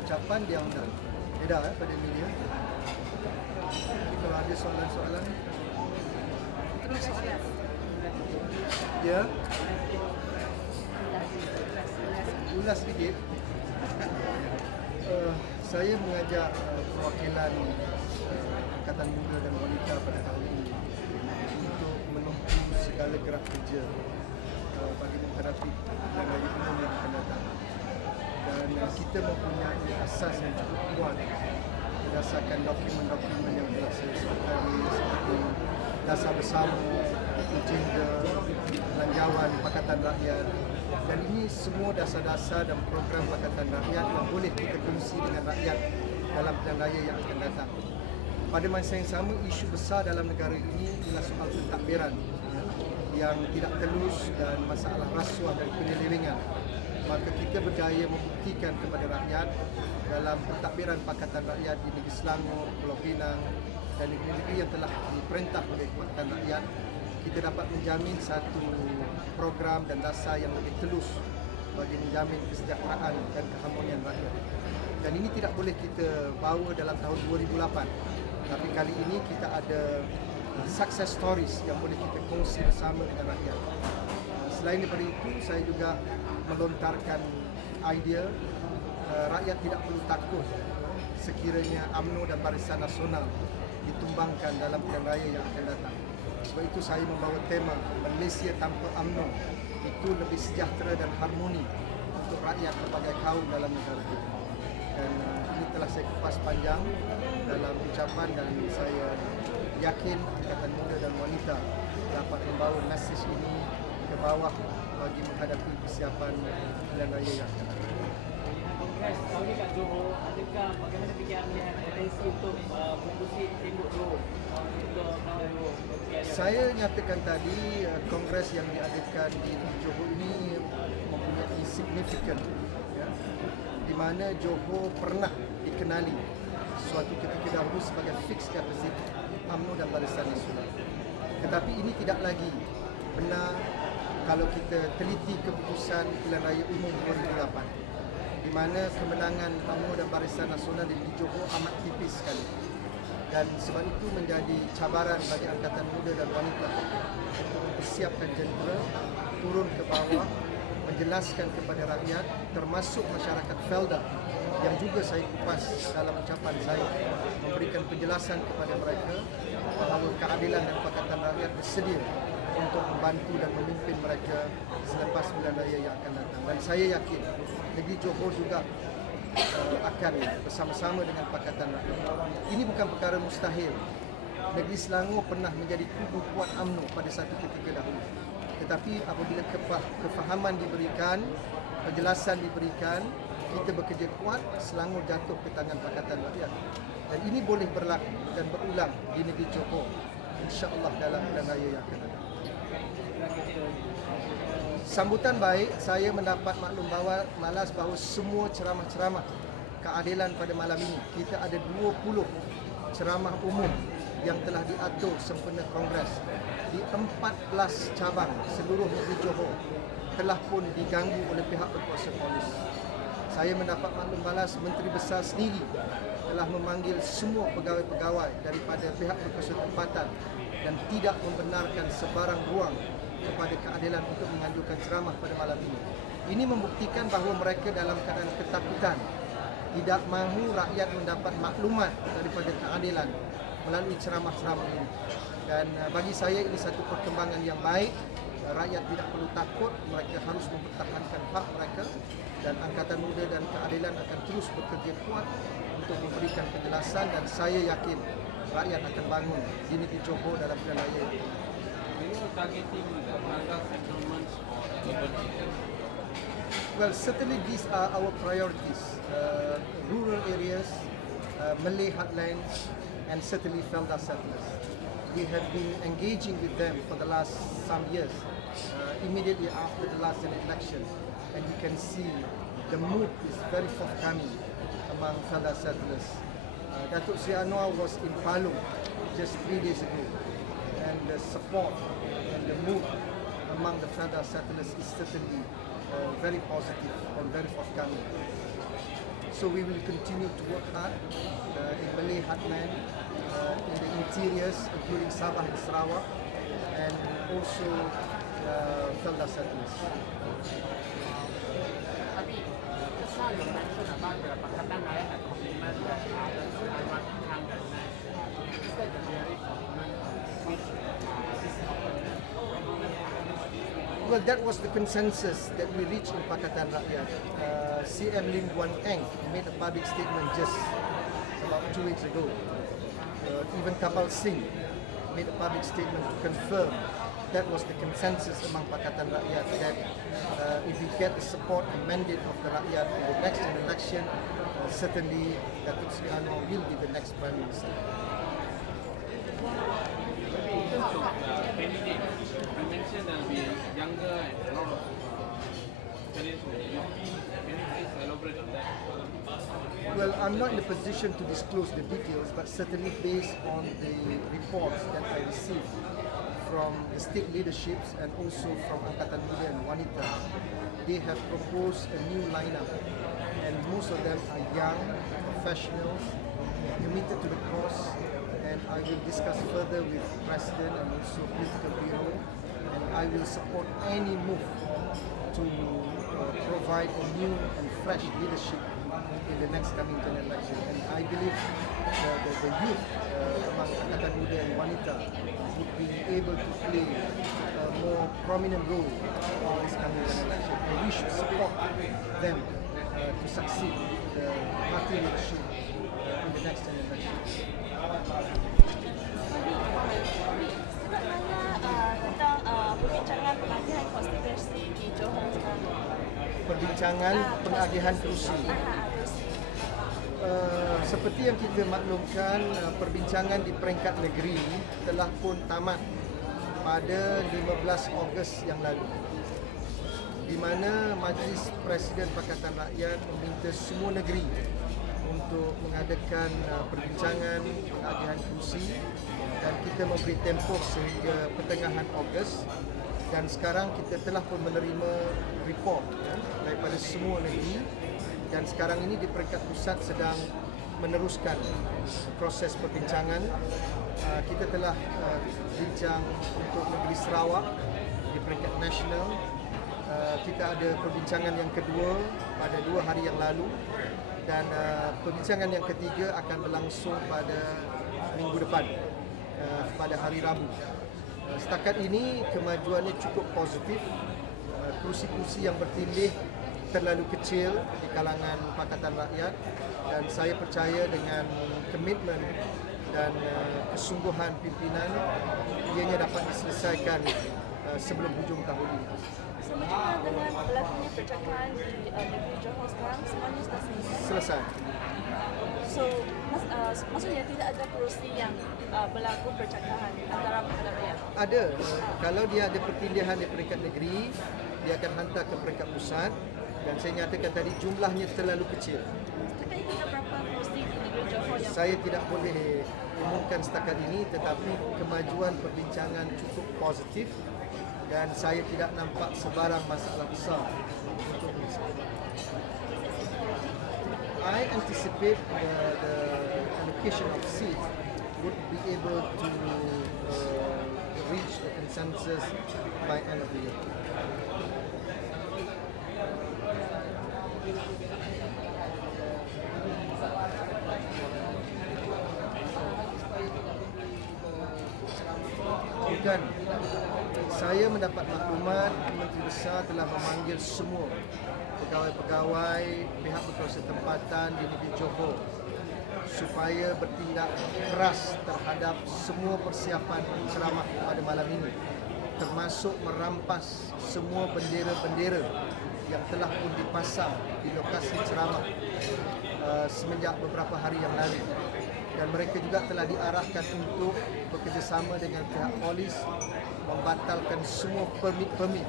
ucapan dia undang. Beda pada media. Jadi kalau ada soalan-soalan, Terus soalan. ya ulas sedikit. Saya mengajak perwakilan Angkatan Muda dan Wanita pada tahun ini untuk menempuh segala gerak kerja bagi menghadapi pilihan raya umum yang akan datang. Dan kita mempunyai asas yang cukup kuat berdasarkan dokumen-dokumen yang telah saya sebutkan seperti Dasar Bersama, Agenda, Belanjawan Pakatan Rakyat. Dan ini semua dasar-dasar dan program Pakatan Rakyat yang boleh kita kongsi dengan rakyat dalam pilihan raya yang akan datang. Pada masa yang sama, isu besar dalam negara ini ialah soal pentadbiran yang tidak telus dan masalah rasuah dan penyelewengan. Maka kita berjaya membuktikan kepada rakyat dalam pentadbiran Pakatan Rakyat di Negeri Selangor, Pulau Pinang dan negeri-negeri yang telah diperintah oleh Pakatan Rakyat, kita dapat menjamin satu program dan dasar yang lebih telus bagi menjamin kesejahteraan dan keharmonian rakyat. Dan ini tidak boleh kita bawa dalam tahun 2008. Tapi kali ini kita ada success stories yang boleh kita kongsi bersama dengan rakyat. Selain daripada itu, saya juga melontarkan idea rakyat tidak perlu takut sekiranya UMNO dan Barisan Nasional ditumbangkan dalam pilihan raya yang akan datang. Sebab itu saya membawa tema Malaysia tanpa UMNO itu lebih sejahtera dan harmoni untuk rakyat pelbagai kaum dalam negara kita. Dan ini telah saya kupas panjang dalam ucapan dan saya yakin Angkatan Muda dan Wanita dapat membawa mesej ini ke bawah bagi menghadapi persiapan pilihan raya yang akan datang. Kongres tahun ini kat Johor, adakah bagaimana fikiran melihat potensi untuk fokusi tembok Johor untuk tahun 2020? Saya nyatakan tadi kongres yang diadakan di Johor ini mempunyai signifikan, ya, di mana Johor pernah dikenali suatu ketika dahulu sebagai fixed deposit UMNO dan Barisan Nasional. Tetapi ini tidak lagi benar kalau kita teliti keputusan pilihan raya umum 2008, di mana kemenangan UMNO dan Barisan Nasional di Johor amat tipis sekali. Dan sebab itu menjadi cabaran bagi Angkatan Muda dan Wanita untuk mempersiapkan jentera turun ke bawah, menjelaskan kepada rakyat termasuk masyarakat Felda yang juga saya kupas dalam ucapan saya, memberikan penjelasan kepada mereka bahawa keadilan dan Pakatan Rakyat bersedia untuk membantu dan memimpin mereka selepas pilihan raya yang akan datang. Dan saya yakin negeri Johor juga akan bersama-sama dengan Pakatan Rakyat. Ini bukan perkara mustahil. Negeri Selangor pernah menjadi kubu kuat UMNO pada satu ketika dahulu. Tetapi apabila kefahaman diberikan, penjelasan diberikan, kita bekerja kuat, Selangor jatuh ke tangan Pakatan Rakyat. Dan ini boleh berlaku dan berulang di negeri Johor, insya-Allah dalam pilihan raya yang akan datang. Sambutan baik, saya mendapat maklum malas bahawa semua ceramah-ceramah keadilan pada malam ini, kita ada 20 ceramah umum yang telah diatur sempena Kongres di 14 cabang seluruh negeri Johor telah pun diganggu oleh pihak berkuasa polis. Saya mendapat maklum balas Menteri Besar sendiri telah memanggil semua pegawai-pegawai daripada pihak berkuasa tempatan dan tidak membenarkan sebarang ruang kepada keadilan untuk menganjurkan ceramah pada malam ini. Ini membuktikan bahawa mereka dalam keadaan ketakutan, tidak mahu rakyat mendapat maklumat daripada keadilan melalui ceramah-ceramah ini. Dan bagi saya ini satu perkembangan yang baik. Rakyat tidak perlu takut, mereka harus mempertahankan hak mereka dan Angkatan Muda dan Keadilan akan terus bekerja kuat untuk memberikan penjelasan dan saya yakin rakyat akan bangun di negeri Johor dalam pilihan raya. Well, certainly these are our priorities. Rural areas, Malay heartlands, and certainly Felda settlers. We have been engaging with them for the last some years, immediately after the last election, and you can see the mood is very forthcoming among Felda settlers. Datuk Seri Anwar was in Palu just 3 days ago, and the support and the mood among the Felda settlers is certainly very positive and very forthcoming. So we will continue to work hard in Malay Heartland, in the interiors, including Sabah and Sarawak, and also Felda Settlers. Tapi just now you mentioned about the Pakatan Rakyat commitment that others are not recognized. Is that the very commitment which is happening? Well, that was the consensus that we reached in Pakatan Rakyat. CM Lim Guan Eng made a public statement just about 2 weeks ago. Even Kapal Singh made a public statement to confirm that was the consensus among Pakatan Rakyat, that if we get the support and mandate of the Rakyat in the next election, certainly Datuk Seri Anwar will be the next Prime Minister. In terms of candidates, you mentioned there will be younger and a lot of candidates from the UP. Can you please elaborate on that? Well, I'm not in a position to disclose the details, but certainly based on the reports that I received from the state leaderships and also from Angkatan Muda and Wanita, they have proposed a new lineup, and most of them are young, professionals, committed to the cause, and I will discuss further with President and also Political Bureau, and I will support any move to provide a new and fresh leadership in the next coming general election. And I believe the youth among Angkatan Muda and Wanita would be able to play a more prominent role in this coming general election. And we should support them to succeed the party leadership in the next general election. Tentang perbincangan pengajian konstitusi di Johor sekarang. Perbincangan pengagihan kerusi. Seperti yang kita maklumkan, perbincangan di peringkat negeri telah pun tamat pada 15 Ogos yang lalu, di mana Majlis Presiden Pakatan Rakyat meminta semua negeri untuk mengadakan perbincangan pengagihan kerusi, dan kita memberi tempoh sehingga pertengahan Ogos, dan sekarang kita telah pun menerima report daripada semua negeri, dan sekarang ini di peringkat pusat sedang meneruskan proses perbincangan. Kita telah bincang untuk negeri Sarawak di peringkat nasional. Kita ada perbincangan yang kedua pada 2 hari yang lalu, dan perbincangan yang ketiga akan berlangsung pada minggu depan, pada hari Rabu. Setakat ini kemajuannya cukup positif. Kursi-kursi yang bertindih terlalu kecil di kalangan Pakatan Rakyat, dan saya percaya dengan komitmen dan kesungguhan pimpinan, ianya dapat diselesaikan sebelum hujung tahun ini. Sama juga dengan berlakunya percakapan di negeri Johor sekarang, semuanya sudah Selesai. So, maksudnya tidak ada kerusi yang berlaku percakapan antara Pakatan Rakyat? Ada. Kalau dia ada perpindahan di peringkat negeri, dia akan hantar ke peringkat pusat, dan saya nyatakan tadi jumlahnya terlalu kecil. Setakat ini ada berapa kerusi di negeri Johor yang Saya tidak boleh umumkan setakat ini, tetapi kemajuan perbincangan cukup positif, dan saya tidak nampak sebarang masalah besar untuk ini. I anticipate the allocation of seats would be able to reach the consensus by end of the year. Dan saya mendapat maklumat Menteri Besar telah memanggil semua pegawai-pegawai pihak berkuasa tempatan di negeri Johor supaya bertindak keras terhadap semua persiapan ceramah pada malam ini, termasuk merampas semua bendera-bendera yang telah pun dipasang di lokasi ceramah semenjak beberapa hari yang lalu. Dan mereka juga telah diarahkan untuk bekerjasama dengan pihak polis membatalkan semua permit-permit.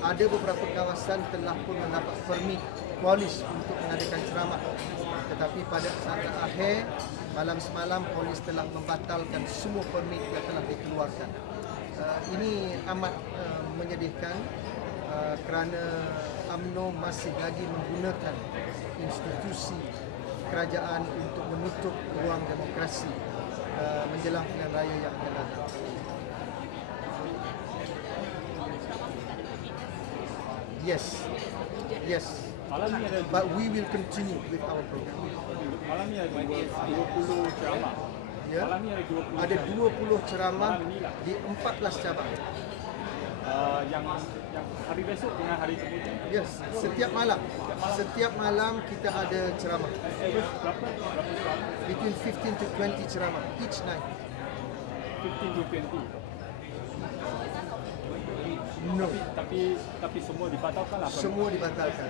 Ada beberapa kawasan telah pun mendapat permit polis untuk mengadakan ceramah, tetapi pada saat akhir malam semalam polis telah membatalkan semua permit yang telah dikeluarkan. Ini amat menyedihkan. kerana UMNO masih lagi menggunakan institusi kerajaan untuk menutup ruang demokrasi menjelang pilihan raya yang akan datang. Yes, yes. Malam ni ada But we will continue with our program. malam ni ada 20 ceramah. Ya. Malam ni ada 20 Ada 20 ceramah Malam ni lah. di 14 cabang. Yang hari besok dengan hari kemudian. Yes, setiap malam kita ada ceramah. Berapa ceramah? Between 15 to 20 ceramah each night. 15 to 20. No, Tapi semua dibatalkan lah. semua dibatalkan.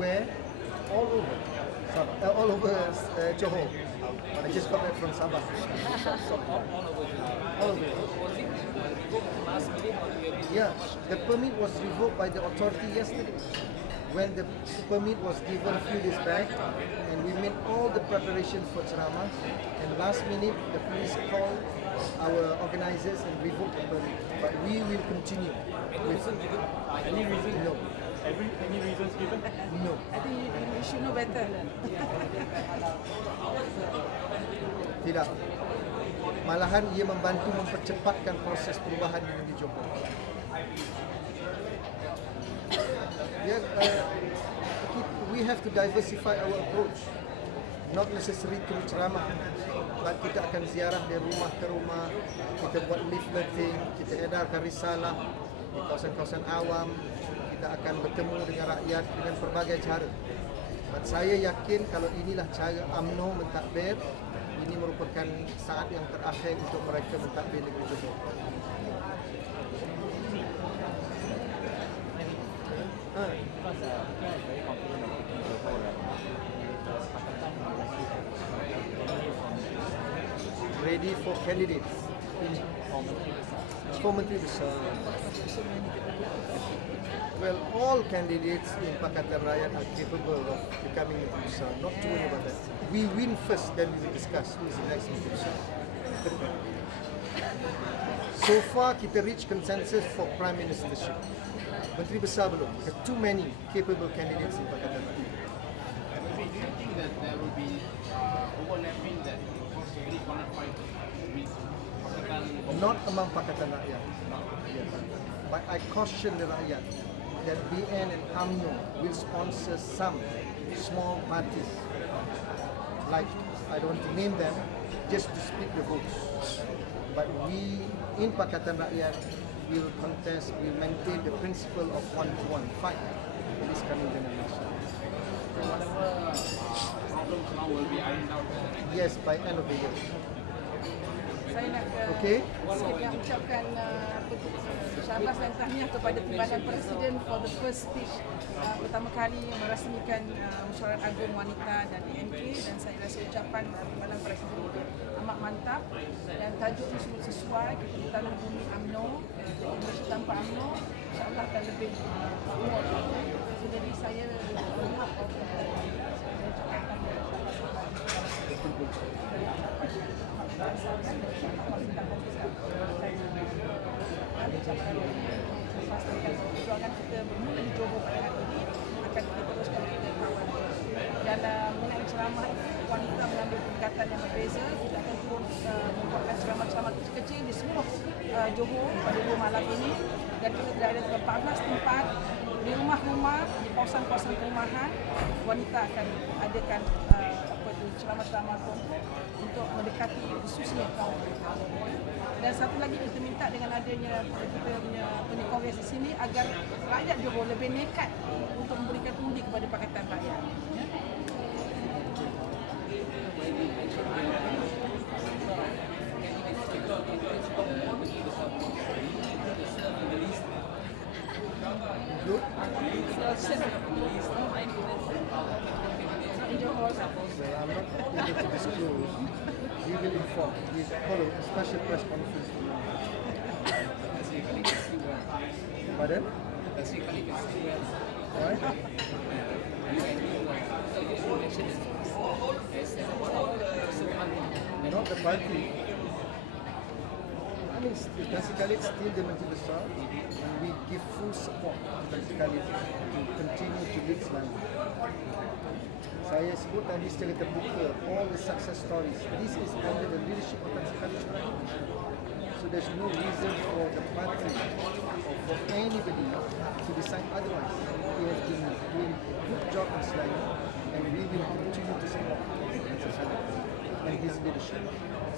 Where? All over. All over Johor. I just got back from Sabah. All over. Yeah, the permit was revoked by the authority yesterday. When the permit was given a few days back, and we made all the preparations for ceramah, and last minute the police called our organizers and revoked the permit. But we will continue. Any reason? No, Any reasons given? no. I think you should know better. Tidak. Malahan ia membantu mempercepatkan proses perubahan di negeri Johor. Yeah, we have to diversify our approach. Not necessarily through ceramah, but kita akan ziarah dari rumah ke rumah, kita buat leafleting, kita edarkan risalah di kawasan-kawasan awam, kita akan bertemu dengan rakyat dengan pelbagai cara. Dan saya yakin kalau inilah cara UMNO mentadbir, ini merupakan saat yang terakhir untuk mereka mentadbir negeri Johor. Ready for candidates ini for Menteri Besar. Well, all candidates in Pakatan Rakyat are capable of becoming Menteri Besar. Not to worry about that. We win first, then we will discuss who is the next Menteri Besar. So far, kita reach consensus for Prime Ministership. Menteri Besar belum. There are too many capable candidates in Pakatan Rakyat. Do you think that there will be overlapping that possibly qualified with Pakatan? Not among Pakatan Rakyat. Yes. But I caution the rakyat that BN and UMNO will sponsor some small parties. Like, I don't want to name them, just to split the votes. But we, in Pakatan Rakyat, will contest, will maintain the principle of one-to-one fight in this coming generation. So whatever problems now will be ironed out. Yes, by end of the year. Saya nak Okay. sikit ucapkan syabas dan tahniah kepada Timbalan Presiden for the first speech pertama kali merasmikan Mesyuarat Agung Wanita dan DNK, dan saya rasa ucapan Timbalan Presiden itu amat mantap dan tajuknya semua sesuai. Kita di tanah bumi UMNO, Malaysia tanpa UMNO insya-Allah akan lebih kuat. So, jadi saya berharap perjuangan kita bermula di Johor pada hari ini akan kita teruskan kita kawal. Dalam mengenai ceramah wanita mengambil pendekatan yang berbeza, kita akan turun membuatkan ceramah-ceramah kecil-kecil di seluruh Johor pada 2 malam ini, dan kita telah ada 14 tempat di rumah-rumah, di kawasan-kawasan perumahan. Wanita akan adakan ceramah-ceramah kelompok untuk mendekati khususnya kaum. Dan satu lagi kita minta dengan adanya kita punya kongres di sini agar rakyat Johor lebih nekat untuk memberikan undi kepada Pakatan Rakyat. Ya. Good. In Johor, Well, I'm not able to disclose. We will inform. We call a special press conference tomorrow. Pardon? Right? Not the party. I mean, Tan Sri Khalid still the Menteri Besar, and we give full support to Tan Sri Khalid to continue to lead Selangor. Saya sebut tadi secara terbuka all the success stories. This is under the leadership of Tan Sri Khalid. So there's no reason for the party or for anybody to decide otherwise. He has been doing a good job in Selangor, and we will continue to support Tan Sri Khalid and his leadership.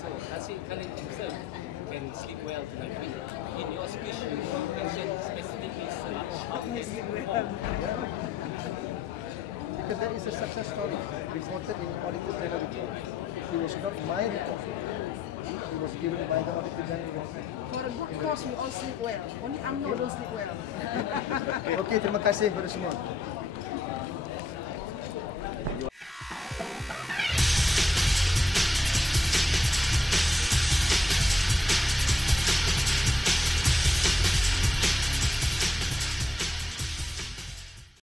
So, Tan Sri Khalid himself can sleep well tonight. In your speech, you mentioned specifically how he sleep well. Because that is a success story reported in Auditor General report. It was not my report. It was given by the Auditor General. For a good cause, we all sleep well. Only UMNO don't sleep well. Okey, terima kasih kepada semua.